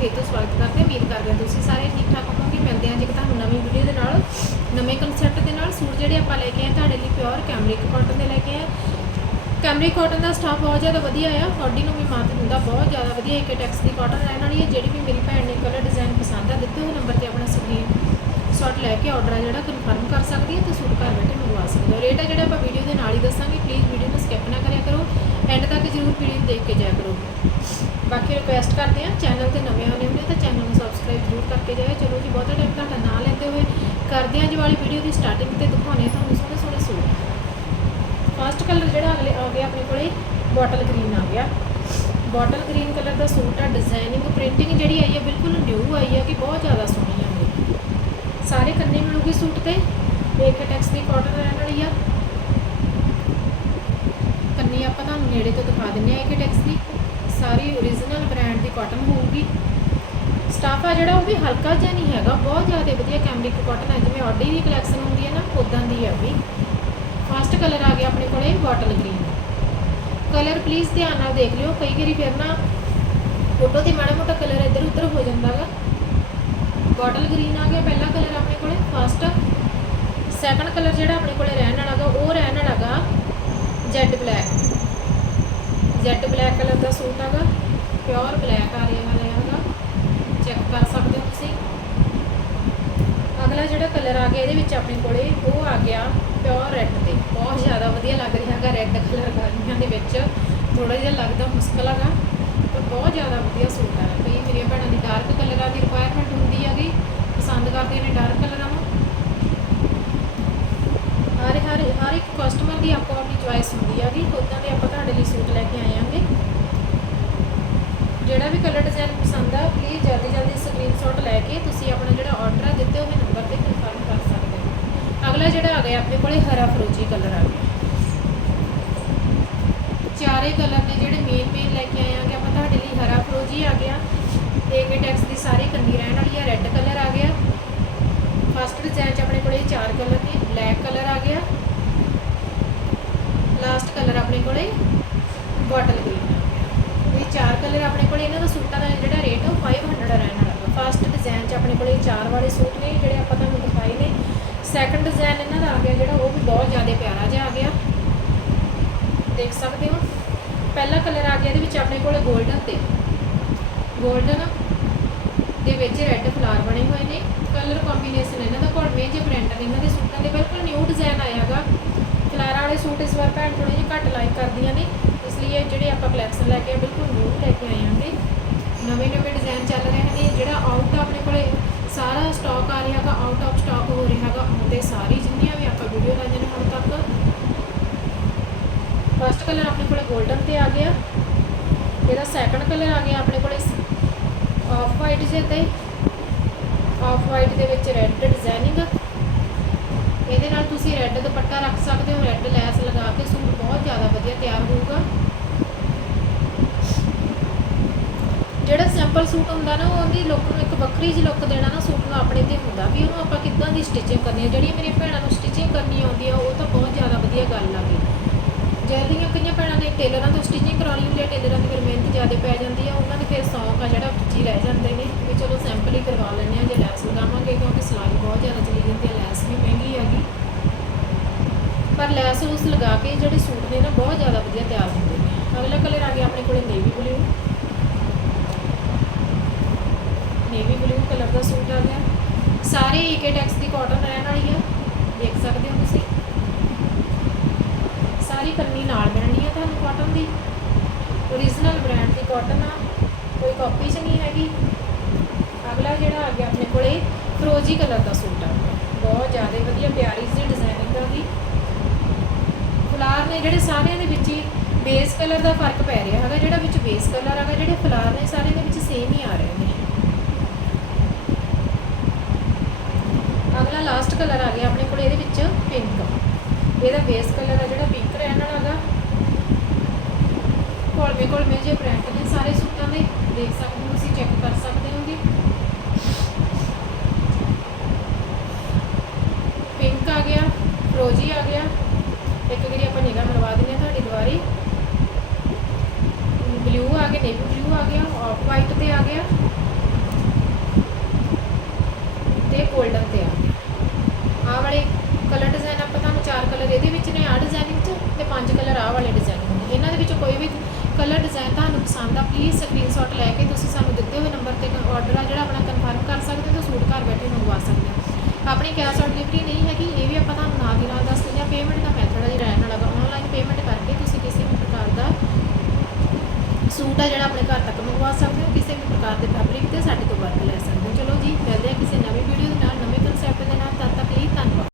ਫੇਰ ਤੋਂ ਸਵਾਗਤ ਕਰਦੇ ਹਾਂ। ਉਮੀਦ ਕਰਦੇ ਹਾਂ ਤੁਸੀਂ ਸਾਰੇ ਠੀਕ ਠਾਕ ਹੋਵੋਗੇ। ਮਿਲਦੇ ਹਾਂ ਜੀ ਇੱਕ ਤੁਹਾਨੂੰ ਨਵੀਂ ਵੀਡੀਓ ਦੇ ਨਾਲ। ਨਵੇਂ ਕਨਸੈਪਟ ਦੇ ਨਾਲ। ਸੂਟ ਜਿਹੜੇ ਆਪਾਂ ਲੈ ਕੇ ਆਏ ਤੁਹਾਡੇ ਲਈ ਪਿਓਰ ਕੈਮਰਿਕ ਕਾਟਨ ਦੇ ਲੈ ਕੇ ਆਏ ਕੈਮਰਿਕ ਕਾਟਨ ਦਾ ਸਟਾਫ ਬਹੁਤ ਜ਼ਿਆਦਾ ਵਧੀਆ ਆ। ਬਾਡੀ ਨੂੰ ਵੀ ਮਾਤ ਦਿੰਦਾ, ਬਹੁਤ ਜ਼ਿਆਦਾ ਵਧੀਆ। ਇੱਕ ਟੈਕਸ ਦੀ ਕਾਟਨ ਰਹਿਣ ਵਾਲੀ ਹੈ ਜਿਹੜੀ ਵੀ ਮੇਰੀ ਭੈਣ ਨੇ ਕਲਰ ਡਿਜ਼ਾਈਨ ਪਸੰਦ ਆ, ਦਿੱਤੇ ਹੋਏ ਨੰਬਰ ਤੇ ਆਪਣਾ ਸਕਰੀਨ ਸ਼ਾਟ ਲੈ ਕੇ ਆਰਡਰ ਆ, ਜਿਹੜਾ ਕਨਫਰਮ ਕਰ ਸਕਦੀ ਹੈ ਤੇ ਸੂਟ ਘਰ ਬੈਠੇ ਮੰਗਵਾ ਸਕਦੇ। ਹੋ ਰੇਟ ਆ ਜਿਹੜਾ ਆਪਾਂ ਵੀਡੀਓ ਦੇ ਨਾਲ ਹੀ ਦੱਸਾਂਗੇ। ਪਲੀਜ਼ ਵੀਡੀਓ ਨੂੰ ਸਕਿਪ ਨਾ ਕਰਿਆ ਕਰੋ। ਐਂਡ ਤੱਕ ਜ਼ਰੂਰ ਵੀਡੀਓ ਦੇਖ ਕੇ ਜਾਇਆ ਕਰੋ। ਬਾਕੀ ਰਿਕੁਐਸਟ ਕਰਦੇ ਹਾਂ ਚੈਨਲ ਤੇ ਨਵੇਂ ਆਉਣੇ ਹੁੰਦੇ ਤਾਂ ਚੈਨਲ ਨੂੰ ਸਬਸਕ੍ਰਾਈਬ ਜ਼ਰੂਰ ਕਰਕੇ ਜਾਇਓ। ਚਲੋ ਜੀ, ਬਹੁਤ ਟਾਈਮ ਤੁਹਾਡਾ ਨਾਂ ਲੈਂਦੇ ਹੋਏ ਕਰਦੇ ਹਾਂ ਜੀ ਵਾਲੀ ਵੀਡੀਓ ਦੀ ਸਟਾਰਟਿੰਗ ਤੇ ਦਿਖਾਉਣੇ ਆ ਤੁਹਾਨੂੰ ਸੋਹਣੇ ਸੋਹਣੇ ਸੂਟ। ਫਸਟ ਕਲਰ ਜਿਹੜਾ ਅਗਲੇ ਆ ਗਿਆ ਆਪਣੇ ਕੋਲੇ ਬੋਟਲ ਗ੍ਰੀਨ ਆ ਗਿਆ। ਬੋਟਲ ਗ੍ਰੀਨ ਕਲਰ ਦਾ ਸੂਟ ਆ ਡਿਜ਼ਾਈਨਿੰਗ ਪ੍ਰਿੰਟਿੰਗ ਜਿਹੜੀ ਆਈ ਹੈ ਬਿਲਕੁਲ ਨਿਊ ਆਈ ਹੈ ਕਿ ਬਹੁਤ ਜ਼ਿਆਦਾ ਸੋਹਣੀ ਆ ਸਾਰੇ ਕੰਨੇ ਮਿਲੂਗੀ ਸੂਟ ਤੇ। ਦੇਖ ਟੈਕਸ ਦੀ ਕਾਟਨ ਰਹਿਣ ਵਾਲੀ ਆ। ਕੰਨੀ ਆਪਾਂ ਤੁਹਾਨੂੰ ਨੇੜੇ ਤੋਂ ਦਿਖਾ ਦਿੰਨੇ ਆ ਕਿ ਟੈਕਸ ਦੀ? ਸਾਰੀ ਓਰੀਜਨਲ ਬ੍ਰਾਂਡ ਦੀ ਕਾਟਨ ਹੋਊਗੀ। ਸਟਾਫ ਆ ਜਿਹੜਾ, ਉਹ ਵੀ ਹਲਕਾ ਜਿਹਾ ਨਹੀਂ ਹੈਗਾ, ਬਹੁਤ ਜ਼ਿਆਦਾ ਵਧੀਆ ਕੈਮਰਿਕ ਕਾਟਨ ਹੈ ਜਿਵੇਂ ਆਡੀ ਦੀ ਕਲੈਕਸ਼ਨ ਹੁੰਦੀ ਹੈ ਨਾ ਉਦਾਂ ਦੀ ਆ ਵੀ। ਫਸਟ ਕਲਰ ਆ ਗਿਆ ਆਪਣੇ ਕੋਲੇ ਬੋਟਲ ਗ੍ਰੀਨ ਕਲਰ ਪਲੀਜ਼ ਧਿਆਨ ਨਾਲ ਦੇਖ ਲਿਓ, ਕਈ ਵਾਰੀ ਫਿਰ ਨਾ ਫੋਟੋ ਤੇ ਮਾੜਾ ਮੋਟਾ ਕਲਰ ਇੱਧਰ ਉੱਧਰ ਹੋ ਜਾਂਦਾਗਾ ਬੋਟਲ ਗ੍ਰੀਨ ਆ ਗਿਆ, ਪਹਿਲਾ ਕਲਰ ਆਪਣੇ ਕੋਲੇ ਫਸਟ ਸੈਕੰਡ ਕਲਰ ਜਿਹੜਾ ਆਪਣੇ ਕੋਲੇ ਰਹਿਣ ਵਾਲਾਗਾ ਉਹ ਰਹਿਣ ਵਾਲਾਗਾ jade black jade black colour ਦਾ ਸੂਟ ਹੈਗਾ ਪਿਓਰ ਬਲੈਕ ਆ ਰਿਹਾ ਵਾਲਾ ਹੈਗਾ ਚੈੱਕ ਕਰ ਸਕਦੇ ਹੋ ਤੁਸੀਂ। ਅਗਲਾ ਜਿਹੜਾ ਕਲਰ ਆ ਗਿਆ ਇਹਦੇ ਵਿੱਚ ਆਪਣੇ ਕੋਲੇ, ਉਹ ਆ ਗਿਆ ਪਿਓਰ ਰੈੱਡ ਤੇ। ਬਹੁਤ ਜ਼ਿਆਦਾ ਵਧੀਆ ਲੱਗ ਰਿਹਾ ਹੈਗਾ ਰੈੱਡ ਕਲਰ ਗਰਮੀਆਂ ਦੇ ਵਿੱਚ। ਥੋੜਾ ਜਿਹਾ ਲੱਗਦਾ ਮੁਸ਼ਕਲ ਹੈਗਾ, ਪਰ ਬਹੁਤ ਜ਼ਿਆਦਾ ਵਧੀਆ ਸੂਟ ਹੈ ਕਈ ਮੇਰੀਆਂ ਭੈਣਾਂ ਦੀ ਡਾਰਕ ਕਲਰਾਂ ਦੀ ਰਿਕੁਆਇਰਮੈਂਟ ਹੁੰਦੀ ਹੈਗੀ, ਪਸੰਦ ਕਰਦੇ ਨੇ ਡਾਰਕ ਕਲਰਾਂ ਨੂੰ ਹਰ ਹਰ ਹਰ ਇੱਕ ਕਸਟਮਰ ਦੀ ਆਪੋ ਆਪਣੀ ਚੁਆਇਸ ਹੁੰਦੀ ਹੈਗੀ ਉਦਾਂ ਦੇ ਆਪਾਂ ਤੁਹਾਡੇ ਲਈ ਸੂਟ ਲੈ ਕੇ ਆਏ ਆਂਗੇ ਜਿਹੜਾ ਵੀ ਕਲਰ ਡਿਜ਼ਾਈਨ ਪਸੰਦ ਆ ਪਲੀਜ਼ ਜਲਦੀ ਜਲਦੀ ਸਕਰੀਨਸ਼ਾਟ ਲੈ ਕੇ ਤੁਸੀਂ ਆਪਣਾ ਜਿਹੜਾ ਆਰਡਰ ਆ ਦਿੱਤੇ ਹੋਏ ਨੰਬਰ ਤੇ ਕਨਫਰਮ ਕਰ ਸਕਦੇ ਹੋ। ਅਗਲਾ ਜਿਹੜਾ ਆ ਗਿਆ ਆਪਣੇ ਕੋਲੇ, ਹਰਾ ਫਰੋਜੀ ਕਲਰ ਆ ਗਿਆ। ਚਾਰੇ ਕਲਰ ਨੇ ਜਿਹੜੇ ਮੇਨ ਮੇਨ ਲੈ ਕੇ ਆਏ ਆਂਗੇ ਆਪਾਂ ਤੁਹਾਡੇ ਲਈ ਹਰਾ ਫਰੋਜੀ ਆ ਗਿਆ, ਤੇ ਕੇ ਟੈਕਸ ਦੀ ਸਾਰੀ ਕੰਨੀ ਰਹਿਣ ਵਾਲੀ ਆ ਰੈੱਡ ਕਲਰ ਆ ਗਿਆ। ਫਸਟ ਡਿਜ਼ਾਈਨ ਚ ਆਪਣੇ ਕੋਲੇ ਚਾਰ ਕਲਰ ਨੇ ਬਲੈਕ ਕਲਰ ਆ ਗਿਆ। ਲਾਸਟ ਕਲਰ ਆਪਣੇ ਕੋਲੇ ਬੋਟਲ ਗ੍ਰੀਨ ਆ। ਗਿਆ ਇਹ ਚਾਰ ਕਲਰ ਆਪਣੇ ਕੋਲੇ, ਇਹਨਾਂ ਦਾ ਸੂਟਾਂ ਦਾ ਜਿਹੜਾ ਰੇਟ ਉਹ 500 ਰਹਿਣ ਵਾਲਾ ਫਸਟ ਡਿਜ਼ਾਈਨ ਚ ਆਪਣੇ ਕੋਲੇ ਚਾਰ ਵਾਲੇ ਸੂਟ ਨੇ, ਜਿਹੜੇ ਆਪਾਂ ਤੁਹਾਨੂੰ ਦਿਖਾਏ ਨੇ। ਸੈਕੰਡ ਡਿਜ਼ਾਈਨ ਇਹਨਾਂ ਦਾ ਆ ਗਿਆ ਜਿਹੜਾ, ਉਹ ਵੀ ਬਹੁਤ ਜ਼ਿਆਦਾ ਪਿਆਰਾ ਜਿਹਾ ਆ ਗਿਆ। ਦੇਖ ਸਕਦੇ ਹੋ। ਪਹਿਲਾ ਕਲਰ ਆ ਗਿਆ ਇਹਦੇ ਵਿੱਚ ਆਪਣੇ ਕੋਲੇ 골ਡਨ ਤੇ। 골ਡਨ ਦੇ ਵਿੱਚ ਰੈੱਡ ਫਲਾਰ ਬਣੇ ਹੋਏ ਨੇ। ਕਲਰ ਕੰਬੀਨੇਸ਼ਨ ਇਹਨਾਂ ਦਾ ਘੋੜਵੇਂ ਜਿਹੇ ਪ੍ਰਿੰਟ ਨੇ। ਇਹਨਾਂ ਦੇ ਸੂਟਾਂ ਦੇ ਬਿਲਕੁਲ ਨਿਊ ਡਿਜ਼ਾਈਨ ਆਇਆਗਾ ਫਲਾਰਾਂ ਵਾਲੇ ਸੂਟ ਇਸ ਵਾਰ ਭੈਣ ਥੋੜੇ ਜਿਹੇ ਘੱਟ ਲਾਈਕ ਕਰਦੀਆਂ ਨੇ, ਇਸ ਲਈ ਜਿਹੜੇ ਆਪਾਂ ਕਲੈਕਸ਼ਨ ਲੈ ਕੇ ਬਿਲਕੁਲ ਨਿਊ ਲੈ ਕੇ ਆਏ ਆਂਗੇ ਨਵੇਂ ਨਵੇਂ ਡਿਜ਼ਾਈਨ ਚੱਲ ਰਹੇ ਨੇ, ਜਿਹੜਾ ਆਊਟ ਆਪਣੇ ਕੋਲੇ ਸਾਰਾ ਸਟਾਕ ਆ ਰਿਹਾ ਹੈਗਾ ਆਊਟ ਆਫ ਸਟਾਕ ਹੋ ਰਿਹਾ ਹੈਗਾ, ਆਉਂਦੇ ਸਾਰੀ ਜਿੰਨੀਆਂ ਵੀ ਆਪਾਂ ਵੀਡੀਓ ਲਾਈਆਂ ਨੇ ਹੁਣ ਤੱਕ। ਫਸਟ ਕਲਰ ਆਪਣੇ ਕੋਲੇ 골ਡਨ ਤੇ ਆ ਗਿਆ। ਇਹਦਾ ਸੈਕੰਡ ਕਲਰ ਆ ਗਿਆ ਆਪਣੇ ਕੋਲੇ ਆਫ ਵਾਈਟ ਜੇ ਤੇ। ਆਫ ਵਾਈਟ ਦੇ ਵਿੱਚ ਰੈੱਡ ਡਿਜ਼ਾਈਨਿੰਗ ਇਹਦੇ ਨਾਲ ਤੁਸੀਂ ਰੈੱਡ ਦੁਪੱਟਾ ਰੱਖ ਸਕਦੇ ਹੋ ਰੈੱਡ ਲੈਸ ਲਗਾ ਕੇ ਸੂਟ ਬਹੁਤ ਜ਼ਿਆਦਾ ਵਧੀਆ ਤਿਆਰ ਹੋਊਗਾ। ਜਿਹੜਾ ਸਿੰਪਲ ਸੂਟ ਹੁੰਦਾ ਨਾ, ਉਹਦੀ ਲੁੱਕ ਨੂੰ ਇੱਕ ਵੱਖਰੀ ਜਿਹੀ ਲੁੱਕ ਦੇਣਾ ਨਾ, ਸੂਟ ਨੂੰ ਆਪਣੇ ਤੇ ਹੁੰਦਾ ਵੀ ਉਹਨੂੰ ਆਪਾਂ ਕਿੱਦਾਂ ਦੀ ਸਟਿਚਿੰਗ ਕਰਨੀ ਹੈ। ਜਿਹੜੀਆਂ ਮੇਰੀਆਂ ਭੈਣਾਂ ਨੂੰ ਸਟਿਚਿੰਗ ਕਰਨੀ ਆਉਂਦੀ ਆ, ਉਹ ਤਾਂ ਬਹੁਤ ਜ਼ਿਆਦਾ ਵਧੀਆ ਗੱਲ ਆ ਗਈ ਜਿਹੜੀਆਂ ਕਈਆਂ ਭੈਣਾਂ ਨੇ ਟੇਲਰਾਂ ਤੋਂ ਸਟਿਚਿੰਗ ਕਰਾਉਣੀ ਹੁੰਦੀ ਹੈ ਟੇਲਰਾਂ ਦੀ ਫਿਰ ਮਿਹਨਤ ਜ਼ਿਆਦਾ ਪੈ ਜਾਂਦੀ ਆ, ਉਹਨਾਂ ਦੇ ਫਿਰ ਸੌਂਕ ਆ ਜਿਹੜਾ ਵਿੱਚ ਹੀ ਰਹਿ ਜਾਂਦੇ ਨੇ, ਵੀ ਚਲੋ ਸੈਂਪਲ ਹੀ ਕਰਵਾ ਲੈਂਦੇ ਆ, ਜੇ ਲੈਸ ਲਗਾਵਾਂਗੇ ਕਿਉਂਕਿ ਸਿਲਾਈ ਬਹੁਤ ਜ਼ਿਆਦਾ ਚਲੀ ਜਾਂਦੀ ਹੈ ਪਰ ਲੈਸ ਉਸ ਲਗਾ ਕੇ ਜਿਹੜੇ ਸੂਟ ਨੇ ਨਾ ਬਹੁਤ ਜ਼ਿਆਦਾ ਵਧੀਆ ਤਿਆਰ ਹੁੰਦੇ ਨੇ। ਅਗਲਾ ਕਲਰ ਆ ਗਿਆ ਆਪਣੇ ਕੋਲੇ navy blue. Navy blue colour ਦਾ ਸੂਟ ਆ ਗਿਆ। ਸਾਰੇ ਏਕੇ ਟੈਕਸ ਦੀ ਕਾਟਨ ਰਹਿਣ ਵਾਲੀ ਆ। ਦੇਖ ਸਕਦੇ ਹੋ ਤੁਸੀਂ। ਸਾਰੀ ਕੰਨੀ ਨਾਲ ਮਿਲਣੀ ਆ ਤੁਹਾਨੂੰ ਕਾਟਨ ਦੀ। ਓਰੀਜਨਲ ਬ੍ਰਾਂਡ ਦੀ ਕਾਟਨ ਆ। ਕੋਈ ਕਾਪੀ ਚ ਨਹੀਂ ਹੈਗੀ। ਅਗਲਾ ਜਿਹੜਾ ਆ ਗਿਆ ਆਪਣੇ ਕੋਲੇ ਫਰੋਜੀ ਕਲਰ ਦਾ ਸੂਟ ਆ। ਬਹੁਤ ਜ਼ਿਆਦਾ ਵਧੀਆ ਪਿਆਰੀ ਜਿਹੀ ਡਿਜ਼ਾਈਨਿੰਗ ਦਾ ਦੀ ਫਲਾਰ ਨੇ ਜਿਹੜੇ ਸਾਰਿਆਂ ਦੇ ਵਿੱਚ ਹੀ ਬੇਸ ਕਲਰ ਦਾ ਫ਼ਰਕ ਪੈ ਰਿਹਾ ਹੈਗਾ, ਜਿਹੜਾ ਵਿੱਚ ਬੇਸ ਕਲਰ ਹੈਗਾ, ਜਿਹੜੇ ਫਲਾਰ ਨੇ ਸਾਰਿਆਂ ਦੇ ਵਿੱਚ ਸੇਮ ਹੀ ਆ ਰਹੇ ਨੇ। ਅਗਲਾ ਲਾਸਟ ਕਲਰ ਆ ਗਿਆ ਆਪਣੇ ਕੋਲ, ਇਹਦੇ ਵਿੱਚ ਪਿੰਕ ਇਹਦਾ ਬੇਸ ਕਲਰ ਆ ਜਿਹੜਾ ਪਿੰਕ ਰਹਿਣ ਵਾਲਾ ਹੈਗਾ ਕੋਲਮੇ ਕੋਲਮੇ ਜੇ ਪ੍ਰਿੰਟ ਨੇ, ਸਾਰੇ ਸੂਟਾਂ ਦੇ, ਦੇਖ ਸਕਦੇ ਹੋ ਤੁਸੀਂ ਚੈੱਕ ਕਰ ਸਕਦੇ ਹੋਗੇ ਪਿੰਕ ਆ ਗਿਆ ਫਰੋਜੀ ਆ ਗਿਆ ਇੱਕ ਵਾਰੀ ਆਪਾਂ ਨਿਗਾਹ ਮਰਵਾ ਦਿੰਦੇ ਹਾਂ ਤੁਹਾਡੀ ਦੁਆਰੀ ਬਲੂ ਆ ਗਿਆ ਨੇਵੀ ਬਲੂ ਆ ਗਿਆ ਆਫ ਵਾਈਟ ਤੇ ਆ ਗਿਆ। ਤੇ 골ਡਨ ਤੇ ਆ ਗਿਆ ਆਹ ਵਾਲੇ ਕਲਰ ਡਿਜ਼ਾਈਨ ਆਪਾਂ ਤੁਹਾਨੂੰ ਚਾਰ ਕਲਰ ਇਹਦੇ ਵਿੱਚ ਨੇ ਆ ਡਿਜ਼ਾਈਨਿੰਗ 'ਚ ਤੇ ਪੰਜ ਕਲਰ ਆਹ ਵਾਲੇ ਡਿਜ਼ਾਈਨਿੰਗ ਨੇ। ਇਹਨਾਂ ਦੇ ਵਿੱਚੋਂ ਕੋਈ ਵੀ ਕਲਰ ਡਿਜ਼ਾਈਨ ਤੁਹਾਨੂੰ ਪਸੰਦ ਆ ਪਲੀਜ਼ ਸਕਰੀਨਸ਼ਾਟ ਲੈ ਕੇ ਤੁਸੀਂ ਸਾਨੂੰ ਦਿੱਤੇ ਹੋਏ ਨੰਬਰ ਤੇ ਆਰਡਰ ਆ, ਜਿਹੜਾ ਆਪਣਾ ਕਨਫਰਮ ਕਰ ਸਕਦੇ ਹੋ ਤੇ ਸੂਟ ਘਰ ਬੈਠੇ ਮੰਗਵਾ ਸਕਦੇ ਹੋ। ਆਪਣੀ ਕੈਸ਼ ਔਨ ਡਿਲੀਵਰੀ ਨਹੀਂ ਹੈਗੀ, ਇਹ ਵੀ ਆਪਾਂ ਤੁਹਾਨੂੰ ਨਾਲ ਦੀ ਨਾਲ ਪੇਮੈਂਟ ਦਾ ਮੈਥਡ ਹੀ ਰਹਿਣ ਵਾਲਾ ਆਨਲਾਈਨ ਪੇਮੈਂਟ ਕਰਕੇ ਤੁਸੀਂ ਕਿਸੇ ਵੀ ਪ੍ਰਕਾਰ ਦਾ ਸੂਟ ਆ ਜਿਹੜਾ ਆਪਣੇ ਘਰ ਤੱਕ ਮੰਗਵਾ ਸਕਦੇ ਹੋ, ਕਿਸੇ ਵੀ ਪ੍ਰਕਾਰ ਦੇ ਫੈਬਰਿਕ ਤੇ ਸਾਡੇ ਤੋਂ ਵਰਕ ਲੈ ਸਕਦੇ ਹੋ। ਚਲੋ ਜੀ, ਮਿਲਦੇ ਹਾਂ ਕਿਸੇ ਨਵੀਂ ਵੀਡੀਓ ਦੇ ਨਾਲ, ਨਵੇਂ ਕਨਸੈਪਟ ਦੇ ਨਾਲ, ਤਦ ਤੱਕ ਲਈ ਧੰਨਵਾਦ।